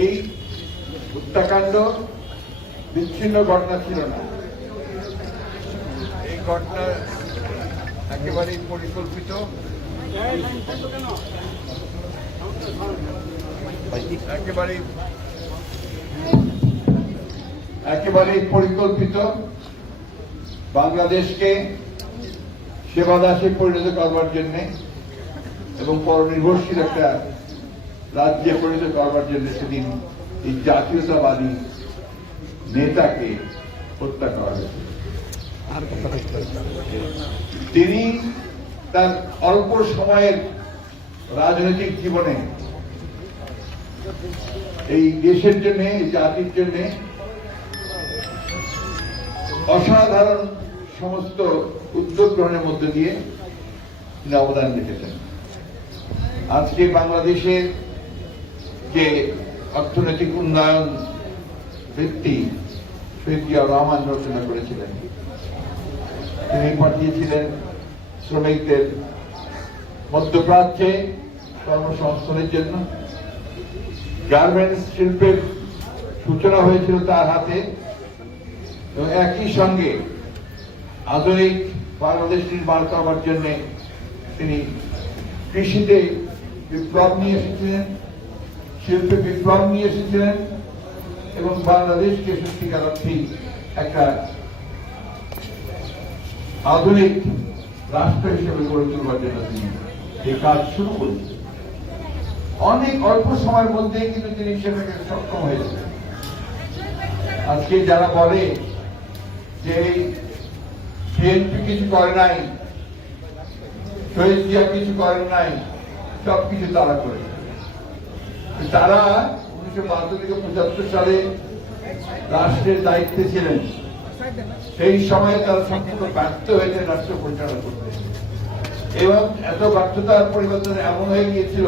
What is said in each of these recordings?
এই হত্যাকাণ্ড বিচ্ছিন্ন ঘটনা ছিল না। এই ঘটনা একেবারেই পরিকল্পিত। একেবারেই একেবারেই পরিকল্পিত। বাংলাদেশকে সেবা দাসে পরিণত করবার জন্য এবং পরনির্ভরশীল একটা রাজ্যে পরিণত করবার জন্য সেদিন এই জাতীয়তাবাদী নেতাকে হত্যা করা হয়েছে। তিনি তার অল্প সময়ের রাজনৈতিক জীবনে এই দেশের জন্য, এই জাতির জন্য অসাধারণ সমস্ত উদ্যোগ গ্রহণের মধ্য দিয়ে তিনি অবদান রেখেছেন। আজকে বাংলাদেশের যে অর্থনৈতিক উন্নয়ন ভিত্তি শহীদ জিয়া রহমান রচনা করেছিলেন, তিনি পাঠিয়েছিলেন শ্রমিকদের মধ্যপ্রাচ্যে কর্মসংস্থানের জন্য। গার্মেন্টস শিল্পের সূচনা হয়েছিল তার হাতে। এবং একই সঙ্গে আধুনিক বাংলাদেশ নির্মাণ করবার জন্য তিনি কৃষিতে বিপ্লব নিয়ে এসেছিলেন, শিল্পে বিপ্লব নিয়ে এসেছিলেন এবং বাংলাদেশকে সত্যিকার অর্থে একটা আধুনিক রাষ্ট্র হিসেবে গড়ে তুলবার জন্য তিনি এই কাজ শুরু করেছেন। অনেক অল্প সময়ের মধ্যেই কিন্তু তিনি সেটাকে সক্ষম হয়েছিলেন আজকে যারা বলে যে বিএনপি কিছু করে নাই? শহীদ জিয়া কিছু করেন নাই সব কিছু তারা করেছে। তারা উনিশশো বাহাত্তর থেকে পঁচাত্তর সালে রাষ্ট্রের দায়িত্বে ছিলেন। সেই সময়ে তারা সম্পূর্ণ ব্যর্থ হয়েছে রাষ্ট্র পরিচালনা করতে এবং এত ব্যর্থতার পরিবর্তন এমন হয়ে গিয়েছিল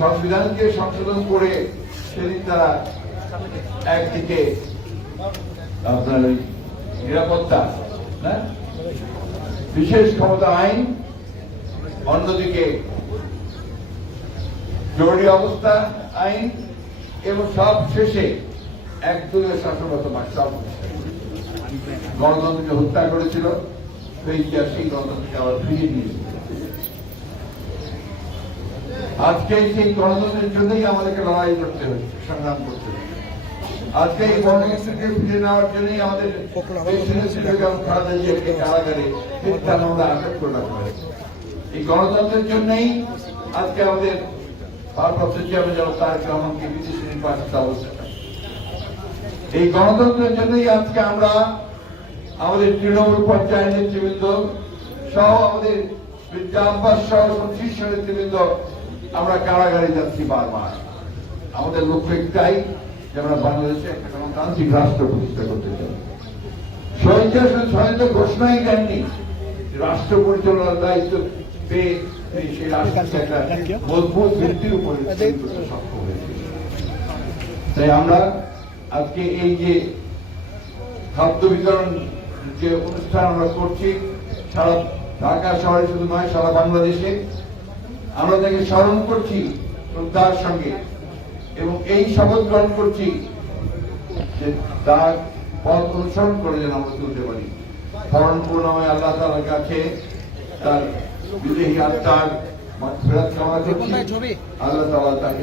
সংবিধানকে সংশোধন করে সেদিন তারা একদিকে আপনার নিরাপত্তা? বিশেষ ক্ষমতা আইন, অন্যদিকে জরুরি অবস্থা আইন, এবং সব শেষে একদলীয় শাসনগত বাস্তব গণতন্ত্রকে হত্যা করেছিল, সেই ইতিহাস সেই গণতন্ত্রকে আবার ফিরিয়ে নিয়েছিল। আজকে সেই গণতন্ত্রের জন্যই আমাদেরকে লড়াই করতে হচ্ছে সংগ্রাম করতে হচ্ছে আজকে এই ফিরে নেওয়ার জন্যই আমাদের দেশের খালেদা জিয়াকে কারাগারে হত্যা মামলা আটক করে হয়েছে। এই গণতন্ত্রের জন্যই আজকে আমাদের ভারপ্রাপ্ত চেয়ারম্যান যেন তারেক রহমানকে বিদেশি নির্বাচিত অবস্থাটা এই গণতন্ত্রের জন্যই আজকে আমরা আমাদের তৃণমূল পর্যায়ের নেতৃবৃন্দ সহ আমাদের বিদ্যা আব্বাস সহ শীর্ষ নেতৃবৃন্দ আমরা কারাগারে যাচ্ছি বারবার। আমাদের লক্ষ্য একটাই যে বাংলাদেশে একটা গণতান্ত্রিক রাষ্ট্র প্রতিষ্ঠা করতে চাই। শহীদ ঘোষণাই দেননি। রাষ্ট্র পরিচালনার দায়িত্ব পেয়ে সেই রাষ্ট্রকে একটা মজবুত ভিত্তির উপরে সক্ষম তাই আমরা আজকে এই যে খাদ্য বিতরণ যে অনুষ্ঠান আমরা করছি, সারা ঢাকা শহরে শুধু নয়, সারা বাংলাদেশে আমরা তাকে স্মরণ করছি শ্রদ্ধার সঙ্গে। এবং এই শপথ গ্রহণ করছি যে তার পথ অনুসরণ করে যেন আমরা তুলতে পারি স্মরণ পূর্ণময় আল্লাহ তালার কাছে তার বিদেহী আত্মার ফেরত কামনা করছি আল্লাহ তালা তাকে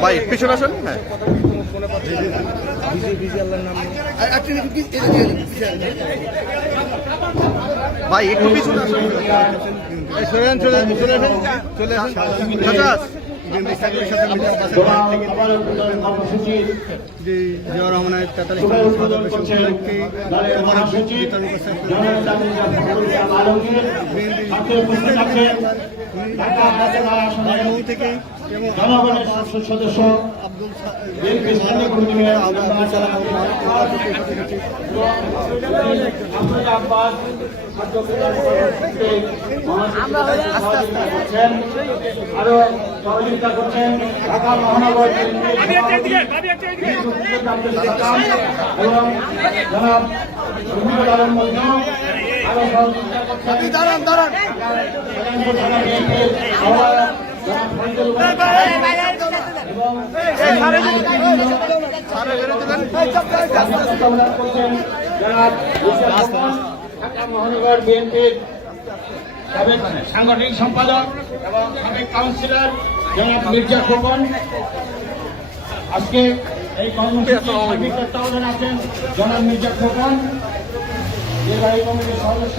ভাই পিছনে আসেন। হ্যাঁ। ভাই একটু পিছনে আসেন। চলে চলে চলে চলে চাচা যে রহমানের তেতাল্লিশ থেকে এবং সদস্য আব্দুল আব্বাস। আরও সহযোগিতা করছেন ঢাকা মহানগর এবং জনাব রফিকুল আলম মজনু আরও সহযোগিতা করছেন। দাঁড়ান দাঁড়ান। এবং ঢাকা মহানগর বিএনপির সাবেক সাংগঠনিক সম্পাদক এবং সাবেক কাউন্সিলর জনাব মির্জা খোকন। আজকে এই তত্ত্বাবধান তত্ত্বাবধানে আছেন জনাব মির্জা খোকন, নির্বাহী কমিটির সদস্য।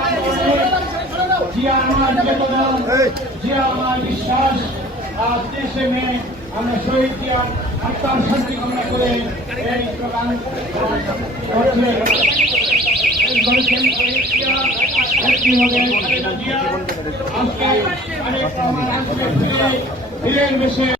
জিয়া আমার চেতনা জিয়া আমার বিশ্বাস। আজ দেশে মেয়ে আমরা শহীদ আত্মার শান্তি আজকে